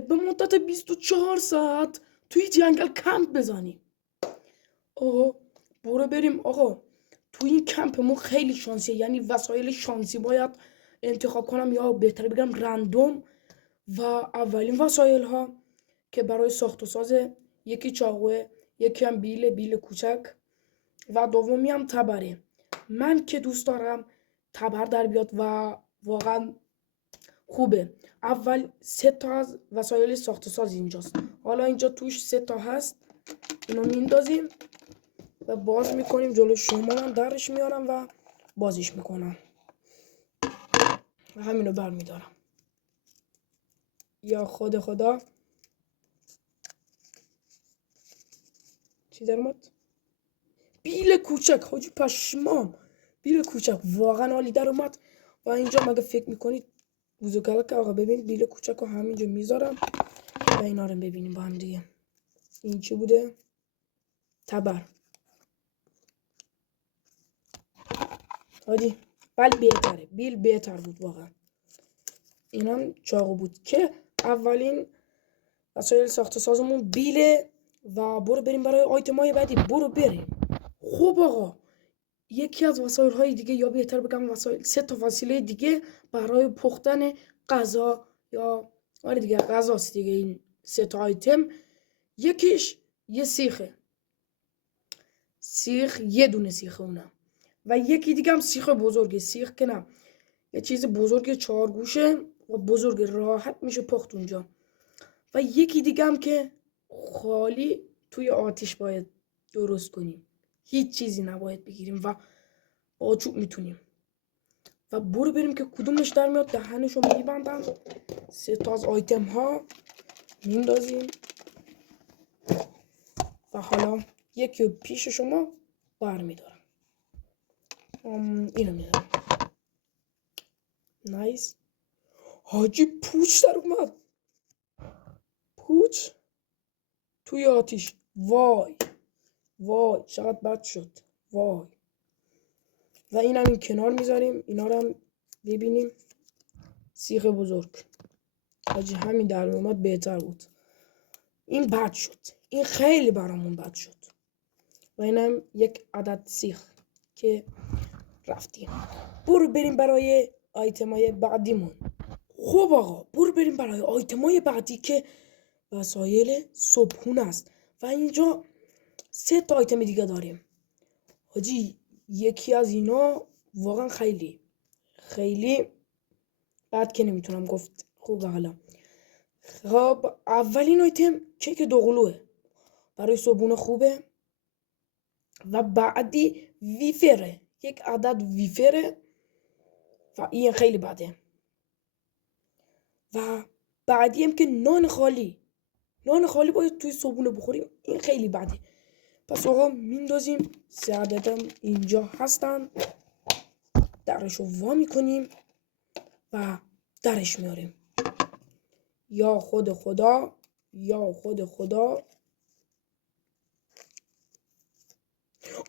قراره به مدت 24 ساعت توی جنگل کمپ بزنیم. آقا برو بریم آقا. توی این کمپمون خیلی شانسیه، یعنی وسایل شانسی باید انتخاب کنم، یا بهتر بگم رندوم. و اولین وسایل ها که برای ساخت و سازه، یکی چاقوه، یکی هم بیل کوچک و دومی هم تبره. من که دوست دارم تبر در بیاد و واقعا خوبه. اول 3 تا از وسایل ساخت و ساز اینجاست. حالا اینجا توش 3 تا هست، اینو میندازیم و باز میکنیم جلو شما. من درش میارم و بازش میکنم و همینو برمیدارم. یا خدا چی در اومد؟ بیل کوچک. حاجی پشمام، بیل کوچک واقعا عالی در اومد. و اینجا مگه فکر میکنید بزرگالا که آقا ببین بیل کوچک رو همینجا میذارم و اینا رو ببینیم با هم دیگه. این چی بوده؟ تبر. حاجی بل بهتره، بیل بهتر بود واقعا. اینم چاقو بود که اولین وسایل ساخت و سازمون بیله. و برو بریم برای آیتم های بعدی. برو بریم. خب آقا یکی از وسایل های دیگه، یا بهتر بگم وسایل، 3 تا وسیله دیگه برای پختن غذا، یا آره دیگه غذاست دیگه. این 3 تا آیتم، یکیش یه سیخه، سیخ یه دونه سیخه اونم، و یکی دیگه هم سیخ بزرگه. سیخ که نه، یه چیز بزرگ 4 گوشه و بزرگ، راحت میشه پخت اونجا. و یکی دیگه هم که خالی توی آتیش باید درست کنیم، هیچ چیزی نباید بگیریم و با چوب میتونیم. و برو بریم که کدومش در میاد. دهنشو میبندم، 3 تا از آیتم ها میندازیم و حالا یکی پیش شما برمیدارم. اینو میدارم. نایس. حاجی پوچ در اومد. پوچ توی آتیش. وای چقدر بد شد. وای. و اینم این کنار میذاریم. اینا رو هم ببینیم. سیخ بزرگ. حاجی همین در اومد بهتر بود. این بد شد. این خیلی برامون بد شد. و اینم یک عدد سیخ که رفتیم. برو بریم برای آیتمای بعدیمون. خب آقا برو بریم برای آیتمای بعدی که وسایل صبحونه است. و اینجا 3 تا آیتم دیگه داریم. حاجی یکی از اینا واقعا خیلی بد که نمیتونم گفت خوبه. حالا خب اولین آیتم کیک دوقلوه، برای صبحونه خوبه. و بعدی ویفره، یک عدد ویفره و این خیلی بده. و بعدی هم که نان خالی باید توی صبحونه بخوریم، این خیلی بده. پس آقا میندازیم. 3 عددم اینجا هستن. درشو وا میکنیم و درش میاریم. یا خدا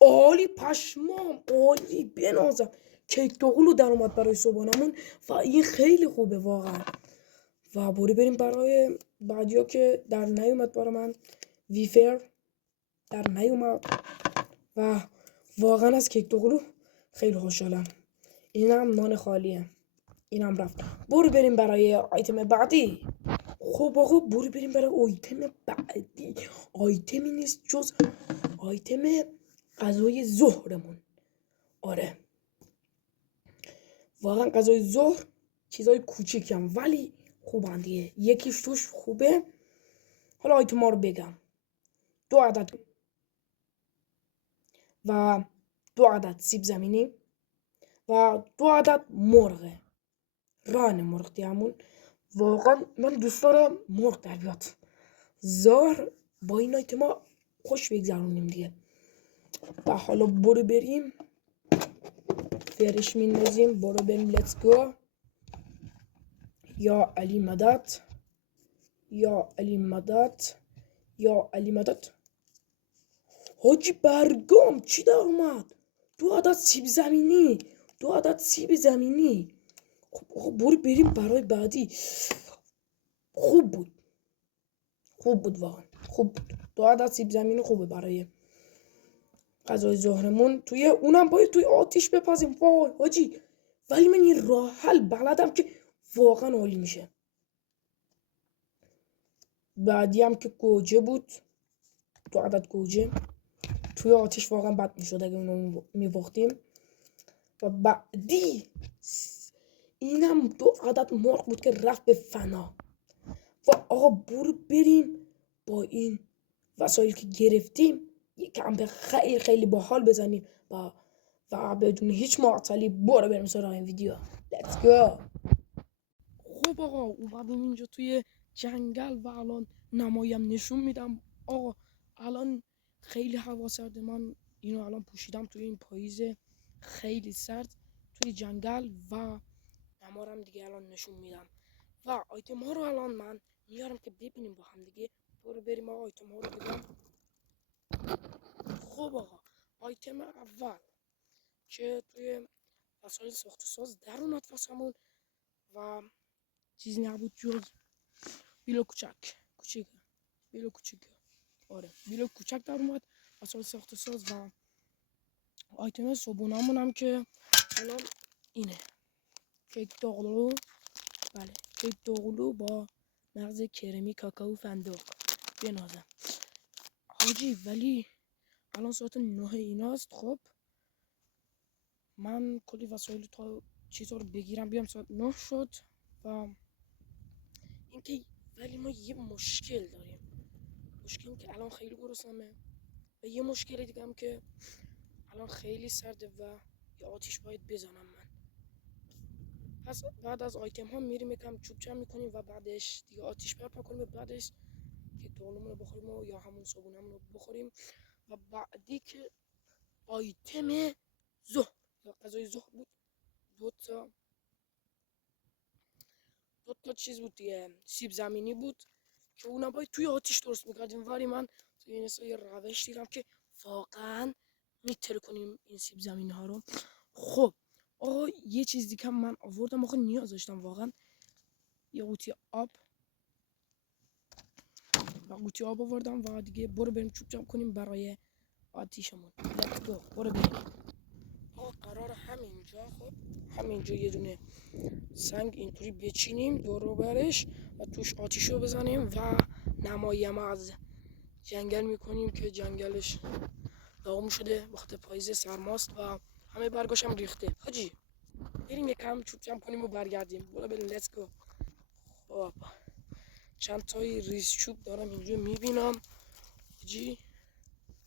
عالی پشمام، عالی بنازم. کیک دوقلو در اومد برای صبحانمون و این خیلی خوبه واقعا. و برو بریم برای بعدیا که در نیومد برای من. ویفر در نیومد و واقعا از کیک دوقلو خیلی خوشحالم. اینم نان خالیه، اینم رفت. برو بریم برای آیتم بعدی. خب آقا برو بریم برای آیتم بعدی. آیتمی نیست جز آیتم غذای ظهرمون. آره واقعا غذای ظهر چیزای کوچیکم ولی خوبن دیگه. یکیش توش خوبه. حالا آیتم ها رو بگم. 2 عدد و 2 عدد سیب زمینی و 2 عدد مرغه، ران مرغ دیامون. واقعا من دوست دارم مرغ در بیاد. ظهر با این آیتم ها خوش بگذرونیم دیگه. و حالا برو بریم فرش میندازیم. برو بریم لیتس گو. یا علی مدد. حاجی برگام چی در اومد؟ 2 عدد سیب زمینی. خب آقا برو بریم برای بعدی. خوب بود. خوب بود واقعا، خوب بود. 2 عدد سیب زمینی خوبه برای غذای ظهرمون. توی اونم باید توی آتیش بپزیم. وای حاجی، ولی من این راه حل بلدم که واقعا عالی میشه. بعدی هم که گوجه بود، 2 عدد گوجه توی آتیش واقعا بد میشد اگه اونو میوختیم. و بعدی اینم 2 عدد مرغ بود که رفت به فنا. و آقا برو بریم با این وسایل که گرفتیم یک کمپ خیلی خیلی باحال بزنیم و بدون هیچ معطلی برو بریم سراغ این ویدیو. Let's go. خب آقا اومدیم اینجا توی جنگل و الان نمایم نشون میدم. آقا الان خیلی هوا سرده، من اینو الان پوشیدم توی این پاییز خیلی سرد توی جنگل و نمارم دیگه الان نشون میدم. و آیتم ها رو الان من میارم که ببینیم با هم دیگه. برو بریم آقا آیتم ها رو ببینیم. خب آقا آیتم اول که توی وسایل ساخت و ساز در اومد واسمون و چیزی نبود جز بیلو بیلو کوچک. آره بیلو کوچک در اومد وسایل ساخت و ساز. و آیتم صبحونمون هم که الان اینه، کیک دوغلو. بله کیک دوغلو با مغز کرمی کاکائو فندق بنازم حاجی. ولی الان ساعت 9 ایناست. خب من کلی وسایل تا چیزا رو بگیرم بیام، ساعت 9 شد. و اینکه ولی ما یه مشکل داریم، مشکلی که الان خیلی گرسنمه و یه مشکل دیگه هم که الان خیلی سرده و یه آتیش باید بزنم من. پس بعد از آیتم ها میریم یکم چوب جمع میکنیم و بعدش دیگه آتیش برپا کنیم و بعدش که دولمون رو بخوریم و یا همون صابونمون رو بخوریم. و بعدی که آیتم ظهر یا غذای ظهر بود، دو تا چیز بود دیگه، سیب زمینی بود که اونا باید توی آتیش درست میکردیم. ولی من توی این یه روش دیدم که واقعا میتره کنیم این سیب زمینی ها رو. خب آقا یه چیز دیگه من آوردم، آقا نیاز داشتم واقعا، یه قوطی آب و قوطی آب آوردم و دیگه برو بریم چوب جمع کنیم برای آتیشمون. برو بریم. آقا قرار همینجا، خب همینجا یه دونه سنگ اینطوری بچینیم دور برش و توش آتیشو بزنیم و نماییم از جنگل میکنیم که جنگلش داغون شده وقت پاییز سرماست و همه برگاش هم ریخته. حاجی بریم یکم چوب جمع کنیم و برگردیم. برو بریم لیتس گو. خب چند تای ریز چوب دارم اینجا میبینم حاجی،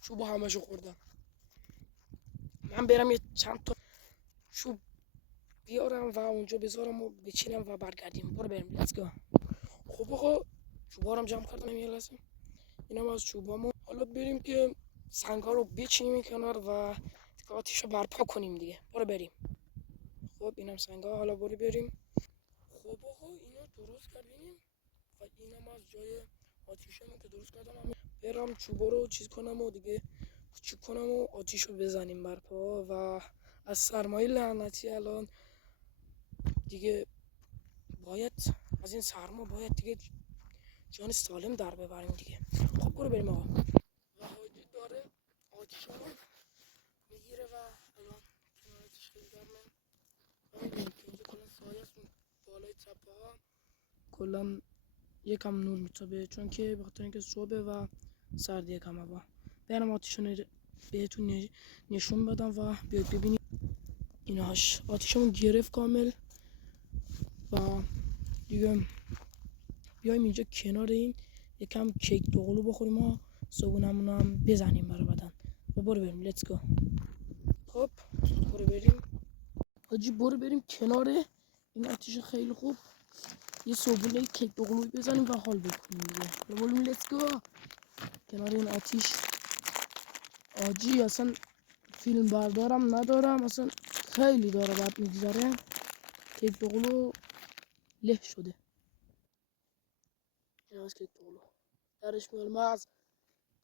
چوب همشو خوردم. من برم یه چند تا چوب بیارم و اونجا بذارم و بچینم و برگردیم. برو بریم لیتس گو. خب آقا چوبارم جمع کردم یه لحظه، اینم از چوبامو. حالا بریم که سنگا رو بچینیم کنار و آتیشو برپا کنیم دیگه. برو بریم. خب اینم سنگا، حالا برو بریم. خب آقا اینا درست کردیم و اینم از جای آتیشمون که درست کردم. هم برم چوبا رو چیز کنم و دیگه کوچیک کنم و آتیشو بزنیم برپا. و از سرمایه لعنتی الان دیگه باید از این سرما باید دیگه جان سالم در ببریم دیگه. خب برو بریم آقا. و حاجی داره آتیشو میگیره و الان کنار آتیش خیلی گرمه. میبینیم که اینجا کلا سایه است، بالای تپه ها کلا یکم نور میتابه چون که بخاطر اینکه صبح و سرد یکم هوا. برم آتیشو بهتون نشون بدم و بیاید ببینید. ایناش آتیشمون گرفت کامل و دیگه بیایم اینجا کنار این یکم کیک دوقلو بخوریم و صبحونمون هم بزنیم برای بدن. و برو بریم لیتس گو. خب برو بریم حاجی، برو بریم کنار این آتیش خیلی خوب یه صبحونه کیک دوقلو بزنیم و حال بکنیم دیگه. برو بریم لیتس گو. کنار این آتیش آجی اصلا فیلم بردارم ندارم، اصلا خیلی داره بد میگذره. کیک دوقلو له شده. این از کیک دوقلو درش میارم از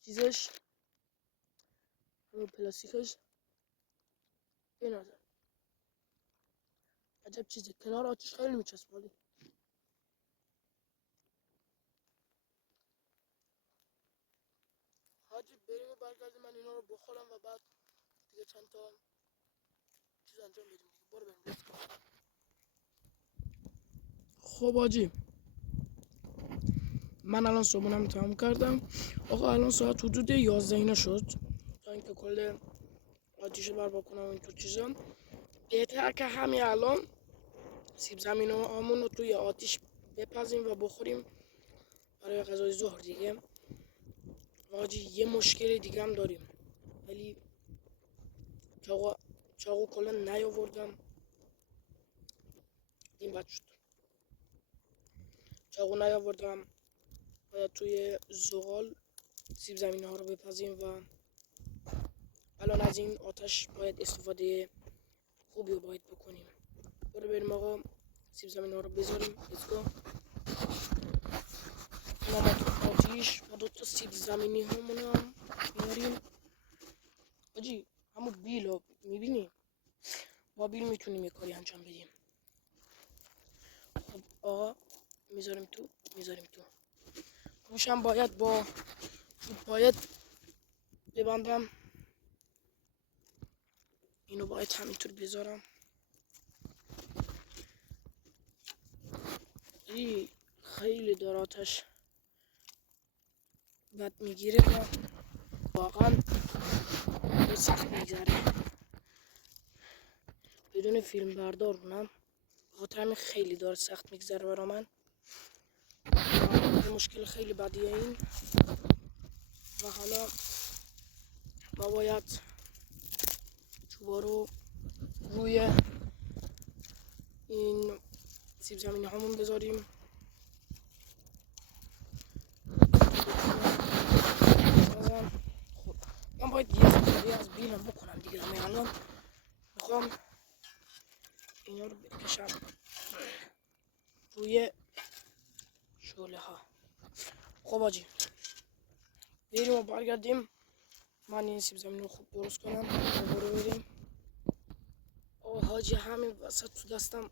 چیزش پلاستیکش بنازم. عجب چیزه، کنار آتیش خیلی میچسبالی. حاجی بریم و برگردیم من اینا رو بخورم و بعد دیگه چند تا چیز انجام بدیم دیگه. برو بریم. خب حاجی من الان صبحونم تمام کردم. آقا الان ساعت حدود 11 اینا شد تا اینکه کل آتیش برپا کنم این تو چیزا. بهتر که همین الان سیب زمینی هامون رو توی آتیش بپزیم و بخوریم برای غذای ظهر دیگه. و حاجی یه مشکل دیگه هم داریم، ولی چاقو کلا نیاوردم. این بد شد، چاقو نیاوردم. باید توی زغال سیب زمینی ها رو بپزیم و الان از این آتش باید استفاده خوبی رو باید بکنیم. برو بریم آقا سیب زمینی ها رو بذاریم. let's go. ما تو آتیش و 2 تا سیب زمینی همون هم میاریم. حاجی همون بیل رو میبینی؟ با بیل میتونیم یه کاری انجام بدیم. خب آقا میذاریم تو. روشم باید ببندم. اینو باید همینطور بذارم. خیلی داره آتش بد میگیره و واقعا سخت میگذره بدون فیلم بردار اونم. بخاطر همین خیلی داره سخت میگذره برا من. مشکل خیلی بدیه این. و حالا ما باید چوبا رو روی این سیب زمینی همون بذاریم. خب من باید یه خطری از بیلم بکنم دیگه. من الان میخوام اینا رو بکشم روی شعله ها. خب آجی بریم و برگردیم. من این سیب زمینی رو خوب درست کنم. برو بریم. حاجی همین وسط تو دستم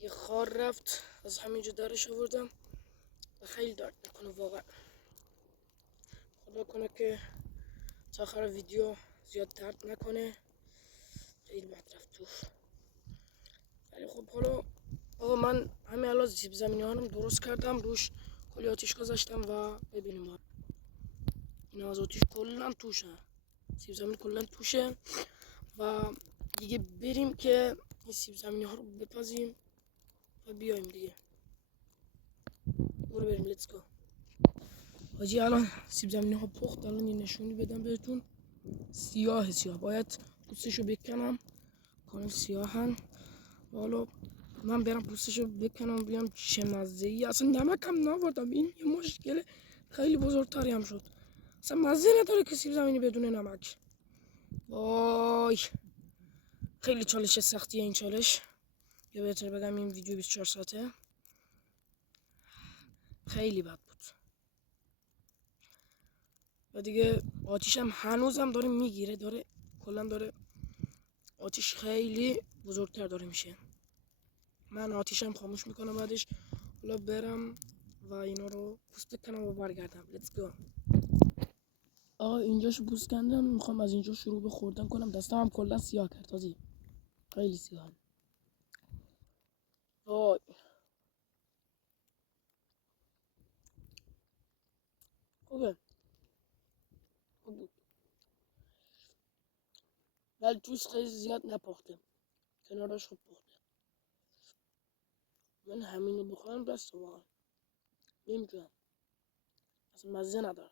یه خار رفت، از همینجا درش آوردم و خیلی درد میکنه واقعا. خدا کنه که تا آخر ویدیو زیاد درد نکنه. خیلی بد رفت تو. ولی خب حالا آقا من همین الان سیب زمینی هانم درست کردم، روش کلی آتیش گذاشتم و ببینیم این از آتیش کلا توشه، سیب زمینی کلا توشه و دیگه بریم که این سیب زمینی ها رو بپزیم و بیایم دیگه. برو بریم لیتس گو. حاجی الان سیب زمینی ها پخت. الان یه نشونی بدم بهتون. سیاه باید پوستشو بکنم، کامل سیاهن. حالا من برم پوستشو بکنم بیام چه مزه ای. اصلا نمک هم ناوردم. این یه مشکل خیلی بزرگتری هم شد. اصلا مزه نداره که سیب زمینی بدون نمک. وای خیلی چالش سختیه این چالش، یا بهتر بگم این ویدیو 24 ساعته. خیلی بد بود و دیگه آتیشم هنوزم داره میگیره، کلا داره آتیش خیلی بزرگتر داره میشه. من آتیشم خاموش میکنم بعدش. حالا برم و اینا رو پوست بکنم و برگردم. let's go. آقا اینجاشو پوست کندم، میخوام از اینجا شروع به خوردن کنم. دستم هم کلا سیاه کرد تازی، خیلی سیاه. وای خوبه، خوب بود ولی توش خیلی زیاد نپخته، کناراش خوب پخته. من همینو بخورم بس واقعا نمیتونم، اصلا مزه نداره.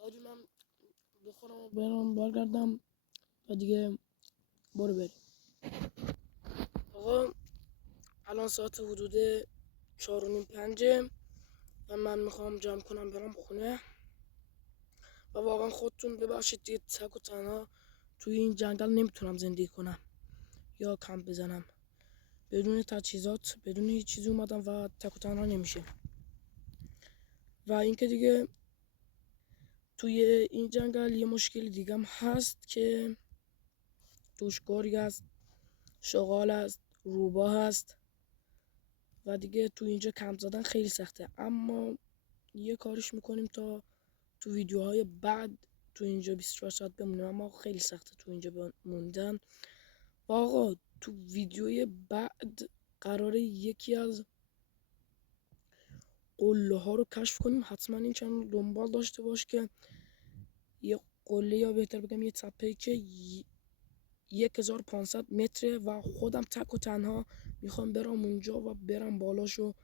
حاجی من بخورم و برم برگردم و دیگه برو بریم. آقا الان ساعت حدود 4:30 5 و من میخوام جمع کنم برم خونه. و واقعا خودتون ببخشید دیگه، تک و تنها توی این جنگل نمیتونم زندگی کنم یا کمپ بزنم. بدون تجهیزات بدون هیچ چیزی اومدم و تک و تنها نمیشه. و اینکه دیگه توی این جنگل یه مشکل دیگه هم هست که توش گرگ هست شغال هست، روباه هست و دیگه تو اینجا کمپ زدن خیلی سخته، اما یه کارش میکنیم تا تو ویدیوهای بعد تو اینجا 24 ساعت بمونیم، اما خیلی سخته تو اینجا موندن. و آقا تو ویدیوی بعد قراره یکی از قله ها رو کشف کنیم. حتما این چنل دنبال داشته باش که یه قله، یا بهتر بگم یه تپه‌ای که 1500 متره و خودم تک و تنها میخوام برم اونجا و برم بالاشو.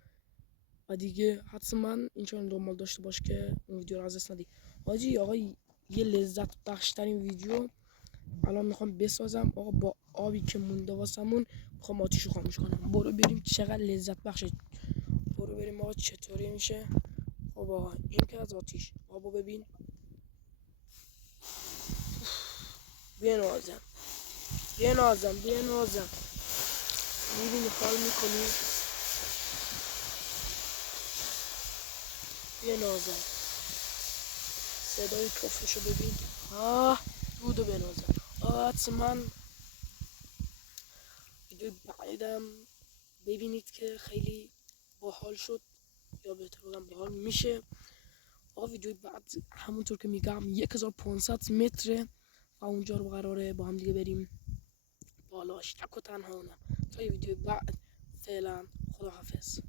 و دیگه حتما این چنل دنبال داشته باش که اون ویدیو رو از دست ندی. حاجی آقا یه لذت بخش ترین ویدیو الان میخوام بسازم آقا، با آبی که مونده واسمون میخوام آتیشو خاموش کنم. برو بریم چقدر لذت بخشه، برو بریم آقا چطوری میشه. خب آقا این که از آتیش، آبو ببین، بنازم بنازم میبینی حال میکنی، بنازم صدای توفشو ببین، دودو بنازم. حتما ویدیو بعدم ببینید که خیلی باحال شد، یا بهتر بگم باحال میشه. آقا ویدیوی بعد همونطور که میگم 1500 متره و اونجا رو قراره با هم دیگه بریم بالاش تک و تنها اونم. تا یه ویدیو بعد، فعلا خداحافظ.